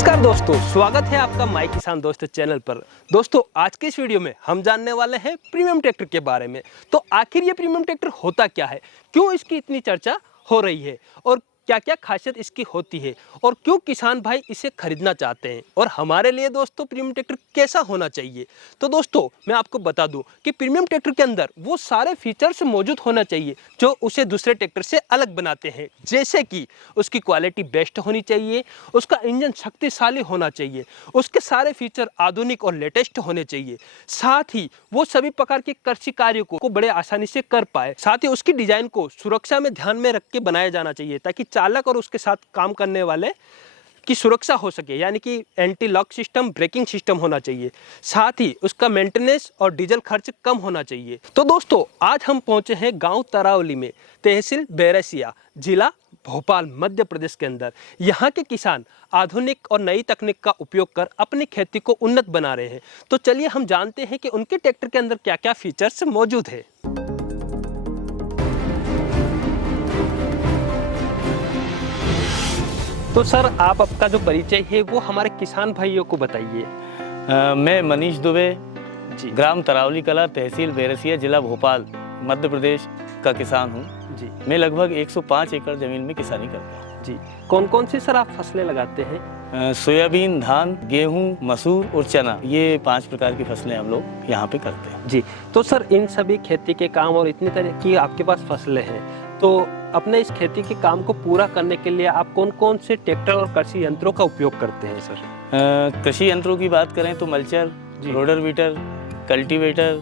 नमस्कार दोस्तों, स्वागत है आपका माई किसान दोस्त चैनल पर। दोस्तों, आज के इस वीडियो में हम जानने वाले हैं प्रीमियम ट्रैक्टर के बारे में। तो आखिर ये प्रीमियम ट्रैक्टर होता क्या है, क्यों इसकी इतनी चर्चा हो रही है और क्या क्या खासियत इसकी होती है और क्यों किसान भाई इसे खरीदना चाहते हैं और हमारे लिए दोस्तों प्रीमियम ट्रैक्टर कैसा होना चाहिए। तो दोस्तों, मैं आपको बता दूं कि प्रीमियम ट्रैक्टर के अंदर वो सारे फीचर्स मौजूद होना चाहिए जो उसे दूसरे ट्रैक्टर से अलग बनाते हैं। जैसे कि उसकी क्वालिटी बेस्ट होनी चाहिए, उसका इंजन शक्तिशाली होना चाहिए, उसके सारे फीचर आधुनिक और लेटेस्ट होने चाहिए, साथ ही वो सभी प्रकार के कृषि कार्यों को बड़े आसानी से कर पाए। साथ ही उसकी डिजाइन को सुरक्षा में ध्यान में रख के बनाया जाना चाहिए ताकि चालक और उसके साथ काम करने वाले की सुरक्षा हो सके, यानी कि anti lock system, braking system होना चाहिए। साथ ही उसका मेंटेनेंस और डीजल खर्च कम होना चाहिए। तो दोस्तों, आज हम पहुंचे हैं गांव तरावली में, तहसील बैरसिया, जिला भोपाल, मध्य प्रदेश के अंदर। यहाँ के किसान आधुनिक और नई तकनीक का उपयोग कर अपनी खेती को उन्नत बना रहे हैं। तो चलिए हम जानते हैं कि उनके ट्रैक्टर के अंदर क्या क्या फीचर्स मौजूद है। तो सर, आप आपका जो परिचय है वो हमारे किसान भाइयों को बताइए। मैं मनीष दुबे जी ग्राम तरावली कला, तहसील बैरसिया, जिला भोपाल, मध्य प्रदेश का किसान हूँ। जी मैं लगभग 105 एकड़ ज़मीन में किसानी करता हूँ। जी कौन कौन सी सर आप फसलें लगाते हैं? सोयाबीन, धान, गेहूँ, मसूर और चना, ये 5 प्रकार की फसलें हम लोग यहाँ पे करते हैं। जी, तो सर इन सभी खेती के काम और इतनी तरह की आपके पास फसलें हैं, तो अपने इस खेती के काम को पूरा करने के लिए आप कौन कौन से ट्रैक्टर और कृषि यंत्रों का उपयोग करते हैं सर? कृषि यंत्रों की बात करें तो मल्चर, रोडर वीटर, कल्टीवेटर,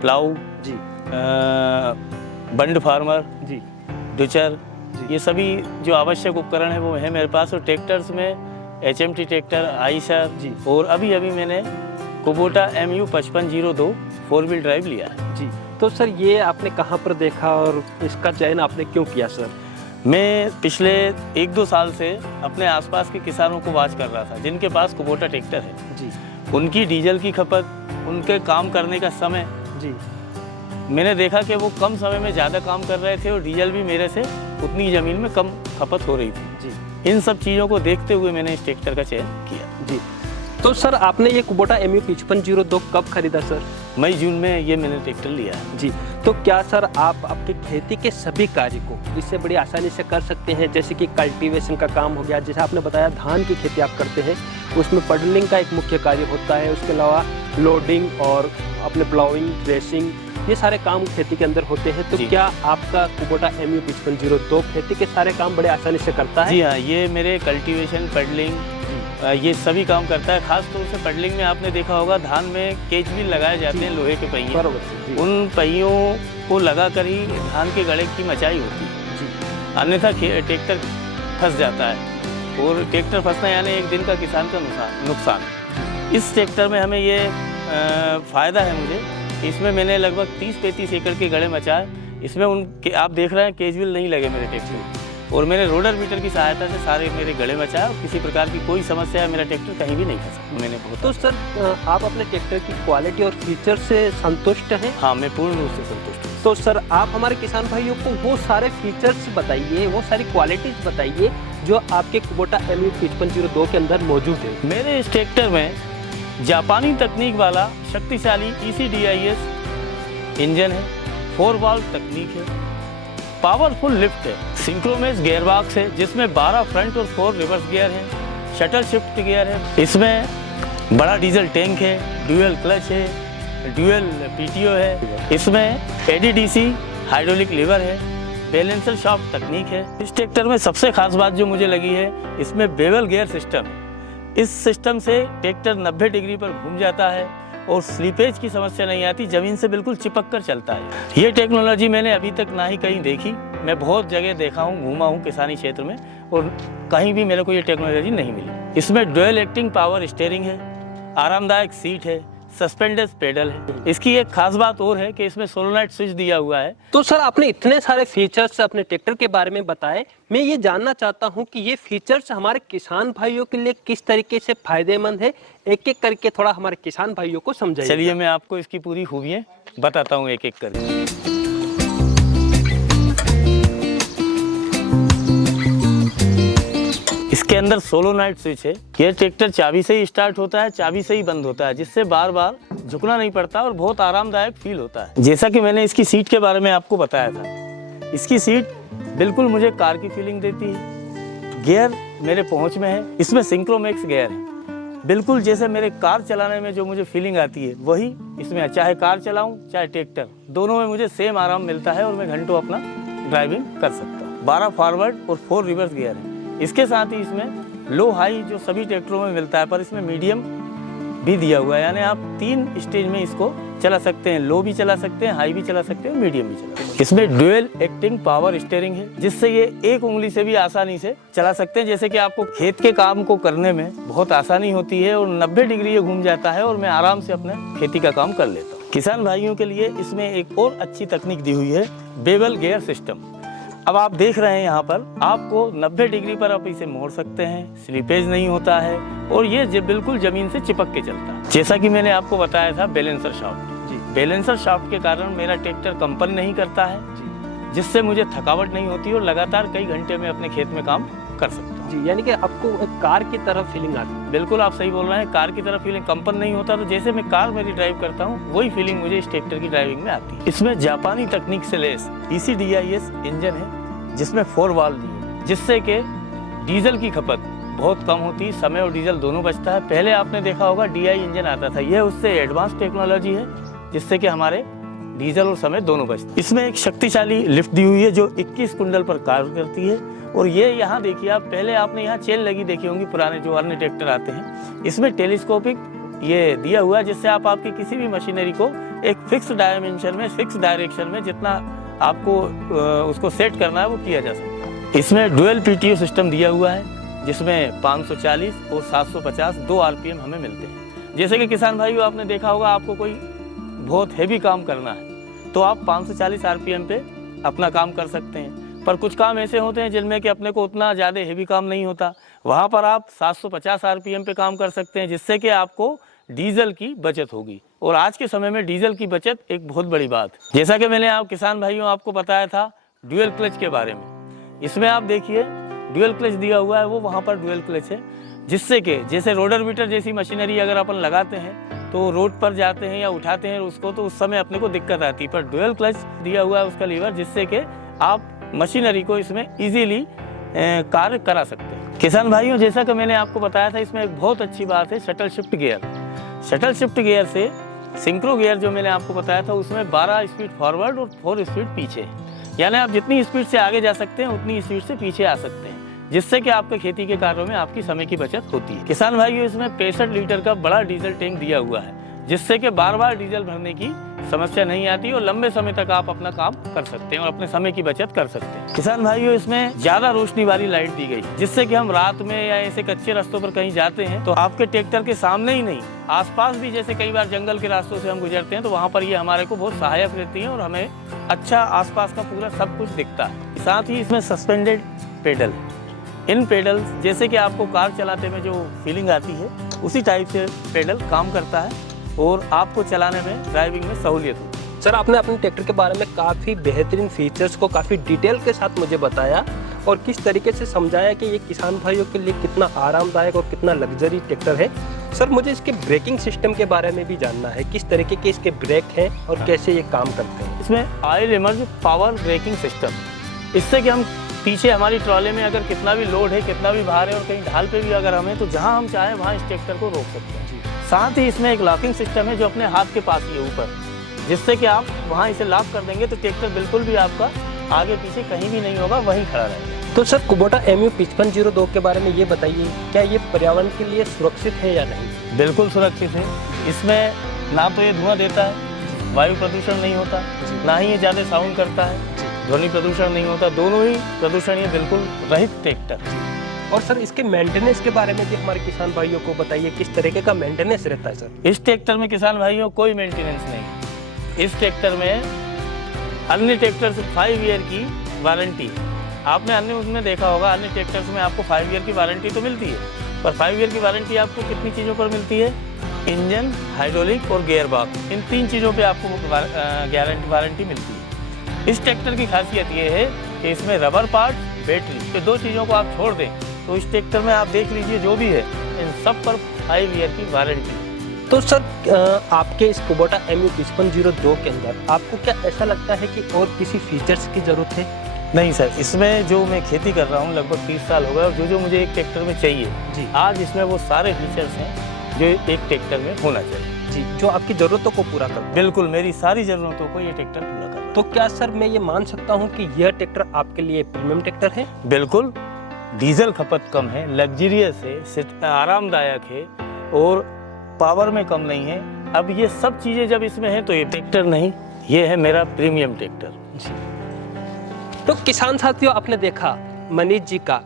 प्लाऊ जी, बंड फार्मर जी, डुचर, ये सभी जो आवश्यक उपकरण है वो है मेरे पास। और ट्रैक्टर्स में HMT ट्रैक्टर, आइसर जी, और अभी मैंने कुबोटा MU 5502 4 व्हील ड्राइव लिया है। जी। तो सर ये आपने कहाँ पर देखा और इसका चयन आपने क्यों किया सर? मैं पिछले 1-2 साल से अपने आसपास के किसानों को वॉच कर रहा था जिनके पास कुबोटा ट्रैक्टर है। जी, उनकी डीजल की खपत, उनके काम करने का समय, जी, मैंने देखा कि वो कम समय में ज़्यादा काम कर रहे थे और डीजल भी मेरे से उतनी ज़मीन में कम खपत हो रही थी। जी, इन सब चीज़ों को देखते हुए मैंने इस ट्रैक्टर का चयन किया। जी। तो सर आपने ये कुबोटा MU 5502 कब खरीदा सर? मई जून में ये मैंने ट्रैक्टर लिया है। जी, तो क्या सर आप आपकी खेती के सभी कार्य को इससे बड़ी आसानी से कर सकते हैं? जैसे कि कल्टीवेशन का काम हो गया, जैसे आपने बताया धान की खेती आप करते हैं, उसमें पडलिंग का एक मुख्य कार्य होता है। उसके अलावा लोडिंग और अपने प्लाउइंग, थ्रेशिंग, ये सारे काम खेती के अंदर होते हैं। तो क्या आपका कुबोटा MU 5502 खेती के सारे काम बड़े आसानी से करता है? जी हाँ, ये मेरे कल्टीवेशन, पेडलिंग, ये सभी काम करता है। खास तौर से पेडलिंग में आपने देखा होगा धान में केज व्हील लगाए जाते हैं, लोहे के पहिए। बराबर। उन पहियों को लगाकर ही धान के गड़े की मचाई होती है, अन्यथा ट्रैक्टर फंस जाता है और ट्रैक्टर फंसना यानी एक दिन का किसान का नुकसान। इस ट्रैक्टर में हमें ये फ़ायदा है मुझे, इसमें मैंने लगभग 30-35 एकड़ के गड़े मचाए। इसमें आप देख रहे हैं केज व्हील नहीं लगे मेरे ट्रैक्टर में, और मैंने रोडर मीटर की सहायता से सारे मेरे गड़े मचाए और किसी प्रकार की कोई समस्या है, मेरा ट्रैक्टर कहीं भी नहीं फंसा। मैंने बहुत तो सर आप अपने ट्रैक्टर की क्वालिटी और फीचर से संतुष्ट हैं? हाँ, मैं पूर्ण रूप से संतुष्ट हूँ। तो सर आप हमारे किसान भाइयों को वो सारे फीचर्स बताइए, वो सारी क्वालिटीज बताइए जो आपके कुबोटा MU 5502 के अंदर मौजूद है। मेरे इस ट्रैक्टर में जापानी तकनीक वाला शक्तिशाली ECDIS इंजन है, 4 वाल्व तकनीक है, पावरफुल लिफ्ट है, सिंक्रोमेस गियरबॉक्स है जिसमें 12 फ्रंट और 4 रिवर्स गियर है, शटल शिफ्ट गियर है, इसमें बड़ा डीजल टैंक है, ड्यूअल क्लच है, ड्यूअल PTO है, इसमें ADDC हाइड्रोलिक लीवर है, बैलेंसर शाफ्ट तकनीक है। इस ट्रैक्टर में सबसे खास बात जो मुझे लगी है, इसमें बेवल गियर सिस्टम है। इस सिस्टम से ट्रैक्टर 90 डिग्री पर घूम जाता है और स्लीपेज की समस्या नहीं आती, ज़मीन से बिल्कुल चिपक कर चलता है। ये टेक्नोलॉजी मैंने अभी तक ना ही कहीं देखी। मैं बहुत जगह देखा हूँ, घूमा हूँ किसानी क्षेत्र में, और कहीं भी मेरे को ये टेक्नोलॉजी नहीं मिली। इसमें डुअल एक्टिंग पावर स्टीयरिंग है, आरामदायक सीट है, सस्पेंडेड पेडल है। इसकी एक खास बात और है कि इसमें सोलोनाइट स्विच दिया हुआ है। तो सर आपने इतने सारे फीचर्स अपने ट्रैक्टर के बारे में बताए, मैं ये जानना चाहता हूँ कि ये फीचर्स हमारे किसान भाइयों के लिए किस तरीके से फायदेमंद है, एक एक करके थोड़ा हमारे किसान भाइयों को समझाइए। चलिए मैं आपको इसकी पूरी खूबियाँ बताता हूँ एक एक करके। इसके अंदर सोलोनाइट स्विच है। ये ट्रैक्टर चाबी से ही स्टार्ट होता है, चाबी से ही बंद होता है, जिससे बार बार झुकना नहीं पड़ता और बहुत आरामदायक फील होता है। जैसा कि मैंने इसकी सीट के बारे में आपको बताया था, इसकी सीट बिल्कुल मुझे कार की फीलिंग देती है। गियर मेरे पहुंच में है, इसमें सिंक्रोमैक्स गियर है। बिल्कुल जैसे मेरे कार चलाने में जो मुझे फीलिंग आती है वही इसमें, चाहे कार चलाऊं चाहे ट्रैक्टर, दोनों में मुझे सेम आराम मिलता है और मैं घंटों अपना ड्राइविंग कर सकता हूँ। 12 फॉरवर्ड और 4 रिवर्स गियर है। इसके साथ ही इसमें लो हाई जो सभी ट्रैक्टरों में मिलता है, पर इसमें मीडियम भी दिया हुआ है, यानी आप 3 स्टेज में इसको चला सकते हैं। लो भी चला सकते हैं, हाई भी चला सकते हैं, मीडियम भी चला सकते हैं। इसमें डुअल एक्टिंग पावर स्टीयरिंग है, जिससे ये एक उंगली से भी आसानी से चला सकते हैं। जैसे कि आपको खेत के काम को करने में बहुत आसानी होती है और 90 डिग्री ये घूम जाता है और मैं आराम से अपने खेती का काम कर लेता हूँ। किसान भाइयों के लिए इसमें एक और अच्छी तकनीक दी हुई है, बेवल गियर सिस्टम। अब आप देख रहे हैं यहाँ पर आपको 90 डिग्री पर आप इसे मोड़ सकते हैं, स्लिपेज नहीं होता है और ये बिल्कुल जमीन से चिपक के चलता है। जैसा कि मैंने आपको बताया था बैलेंसर शाफ्ट, बैलेंसर शाफ्ट के कारण मेरा ट्रैक्टर कंपन नहीं करता है, जिससे मुझे थकावट नहीं होती और लगातार कई घंटे में अपने खेत में काम कर सकता हूँ। जी, यानी कि आपको एक कार की तरह फीलिंग आती है। बिल्कुल आप सही बोल रहे हैं, कार की तरह फीलिंग, कंपन नहीं होता। तो जैसे मैं कार मेरी ड्राइव करता हूँ वही फीलिंग मुझे इस ट्रैक्टर की ड्राइविंग में आती है। इसमें जापानी तकनीक से लेस ECDIS इंजन है, जिसमें 4 वाल्व दी है, जिससे कि डीजल की खपत बहुत कम होती है, समय और डीजल दोनों बचता है। पहले आपने देखा होगा DI इंजन आता था, यह उससे एडवांस टेक्नोलॉजी है, जिससे कि हमारे डीजल और समय दोनों बचते हैं। इसमें एक शक्तिशाली लिफ्ट दी हुई है जो 21 कुंडल पर कार्य करती है। और ये यहाँ देखिए आप, पहले आपने यहाँ चेन लगी देखी होंगी पुराने जो अन्य ट्रैक्टर आते हैं, इसमें टेलीस्कोपिक ये दिया हुआ है, जिससे आप आपकी किसी भी मशीनरी को एक फिक्स डायमेंशन में, फिक्स डायरेक्शन में जितना आपको उसको सेट करना है वो किया जा सकता है। इसमें डुअल PTO सिस्टम दिया हुआ है, जिसमें 540 और 750 2 RPM हमें मिलते हैं। जैसे कि किसान भाइयों आपने देखा होगा, आपको कोई बहुत हैवी काम करना है तो आप 540 RPM पे अपना काम कर सकते हैं, पर कुछ काम ऐसे होते हैं जिनमें कि अपने को उतना ज़्यादा हैवी काम नहीं होता, वहाँ पर आप 750 RPM पे काम कर सकते हैं, जिससे कि आपको डीजल की बचत होगी। और आज के समय में डीजल की बचत एक बहुत बड़ी बात है। जैसा कि मैंने किसान भाइयों आपको बताया था डुअल क्लच के बारे में, इसमें आप देखिए डुअल क्लच दिया हुआ है, वो वहाँ पर डुअल क्लच है, जिससे कि जैसे रोडर बीटर जैसी मशीनरी अगर अपन लगाते हैं तो रोड पर जाते हैं या उठाते हैं उसको, तो उस समय अपने को दिक्कत आती है। पर डुअल क्लच दिया हुआ है उसका लीवर, जिससे कि आप मशीनरी को इसमें इजीली कार्य करा सकते हैं। किसान भाइयों जैसा कि मैंने आपको बताया था, इसमें एक बहुत अच्छी बात है shuttle shift gear. Shuttle shift gear से सिंक्रो गियर जो मैंने आपको बताया था, उसमें 12 स्पीड फॉरवर्ड और 4 स्पीड पीछे, यानी आप जितनी स्पीड से आगे जा सकते हैं उतनी स्पीड से पीछे आ सकते हैं, जिससे कि आपके खेती के कार्यों में आपकी समय की बचत होती है। किसान भाइयों इसमें 65 लीटर का बड़ा डीजल टैंक दिया हुआ है, जिससे कि बार बार डीजल भरने की समस्या नहीं आती और लंबे समय तक आप अपना काम कर सकते हैं और अपने समय की बचत कर सकते हैं। किसान भाइयों इसमें ज्यादा रोशनी वाली लाइट दी गई, जिससे कि हम रात में या ऐसे कच्चे रास्तों पर कहीं जाते हैं तो आपके ट्रैक्टर के सामने ही नहीं, आसपास भी, जैसे कई बार जंगल के रास्तों से हम गुजरते हैं तो वहाँ पर ये हमारे को बहुत सहायक रहती है और हमें अच्छा आसपास का पूरा सब कुछ दिखता है। साथ ही इसमें सस्पेंडेड पेडल, इन पेडल्स जैसे कि आपको कार चलाते में जो फीलिंग आती है उसी टाइप से पेडल काम करता है और आपको चलाने में, ड्राइविंग में सहूलियत होती है। सर, आपने अपने ट्रैक्टर के बारे में काफ़ी बेहतरीन फीचर्स को काफ़ी डिटेल के साथ मुझे बताया और किस तरीके से समझाया कि ये किसान भाइयों के लिए कितना आरामदायक और कितना लग्जरी ट्रैक्टर है। सर, मुझे इसके ब्रेकिंग सिस्टम के बारे में भी जानना है, किस तरीके के इसके ब्रेक हैं और कैसे ये काम करते हैं। इसमें oil emerge power braking system, इससे कि हम पीछे हमारी ट्रॉले में अगर कितना भी लोड है, कितना भी भार है और कहीं ढाल पे भी अगर हमें, तो जहाँ हम चाहें वहाँ इस ट्रैक्टर को रोक सकते हैं। साथ ही इसमें एक लॉकिंग सिस्टम है जो अपने हाथ के पास ही है ऊपर, जिससे कि आप वहाँ इसे लॉक कर देंगे तो ट्रैक्टर बिल्कुल भी आपका आगे पीछे कहीं भी नहीं होगा, वहीं खड़ा रहेगा। तो सर, कुबोटा MU 5502 के बारे में ये बताइए, क्या ये पर्यावरण के लिए सुरक्षित है या नहीं? बिल्कुल सुरक्षित है। इसमें ना तो ये धुआं देता है, वायु प्रदूषण नहीं होता, ना ही ये ज़्यादा साउंड करता है, ध्वनि प्रदूषण नहीं होता, दोनों ही प्रदूषण ये बिल्कुल रहित ट्रैक्टर। और सर, इसके मेंटेनेंस के बारे में भी हमारे किसान भाइयों को बताइए, किस तरीके का मेंटेनेंस रहता है सर? इस ट्रैक्टर में किसान भाइयों कोई मेंटेनेंस नहीं। इस ट्रैक्टर में अन्य ट्रैक्टर से 5 ईयर की वारंटी, आपने अन्य उसमें देखा होगा, अन्य ट्रैक्टर्स में आपको 5 ईयर की वारंटी तो मिलती है, पर 5 ईयर की वारंटी आपको कितनी चीज़ों पर मिलती है? इंजन, हाइड्रोलिक और गियर बॉक्स, इन 3 चीज़ों पे आपको वारंटी मिलती है। इस ट्रैक्टर की खासियत ये है कि इसमें रबर पार्ट, बैटरी, ये 2 चीज़ों को आप छोड़ दें तो इस ट्रैक्टर में आप देख लीजिए जो भी है इन सब पर 5 ईयर की वारंटी है। तो सर आपके इस कुबोटा MU5502 के अंदर आपको क्या ऐसा लगता है कि और किसी फीचर्स की ज़रूरत है? नहीं सर, इसमें जो मैं खेती कर रहा हूँ लगभग 30 साल हो गए और जो मुझे एक ट्रैक्टर में चाहिए जी। आज इसमें वो सारे फीचर्स हैं जो एक ट्रैक्टर में होना चाहिए। जी, जो आपकी ज़रूरतों को पूरा करता है। बिल्कुल, मेरी सारी ज़रूरतों को ये ट्रैक्टर पूरा करता है। तो क्या सर मैं ये मान सकता हूँ कि यह ट्रैक्टर आपके लिए प्रीमियम ट्रैक्टर है? बिल्कुल, डीजल खपत कम है, लग्जरियस है, आरामदायक है और पावर में कम नहीं है। अब ये सब चीज़ें जब इसमें हैं तो ये ट्रैक्टर नहीं, ये है मेरा प्रीमियम ट्रैक्टर। जी। तो किसान साथियों, आपने देखा मनीष जी का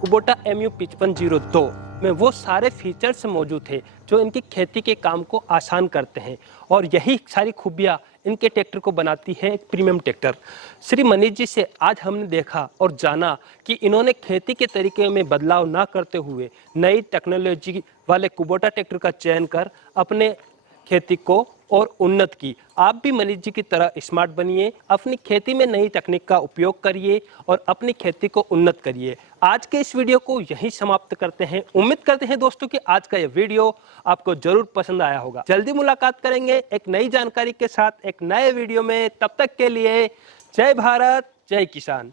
कुबोटा MU5502 में वो सारे फीचर्स मौजूद थे जो इनकी खेती के काम को आसान करते हैं और यही सारी खूबियाँ इनके ट्रैक्टर को बनाती है एक प्रीमियम ट्रैक्टर। श्री मनीष जी से आज हमने देखा और जाना कि इन्होंने खेती के तरीके में बदलाव ना करते हुए नई टेक्नोलॉजी वाले कुबोटा ट्रैक्टर का चयन कर अपने खेती को और उन्नत की। आप भी मनीष जी की तरह स्मार्ट बनिए, अपनी खेती में नई तकनीक का उपयोग करिए और अपनी खेती को उन्नत करिए। आज के इस वीडियो को यहीं समाप्त करते हैं। उम्मीद करते हैं दोस्तों कि आज का यह वीडियो आपको जरूर पसंद आया होगा। जल्दी मुलाकात करेंगे एक नई जानकारी के साथ एक नए वीडियो में। तब तक के लिए जय भारत, जय किसान।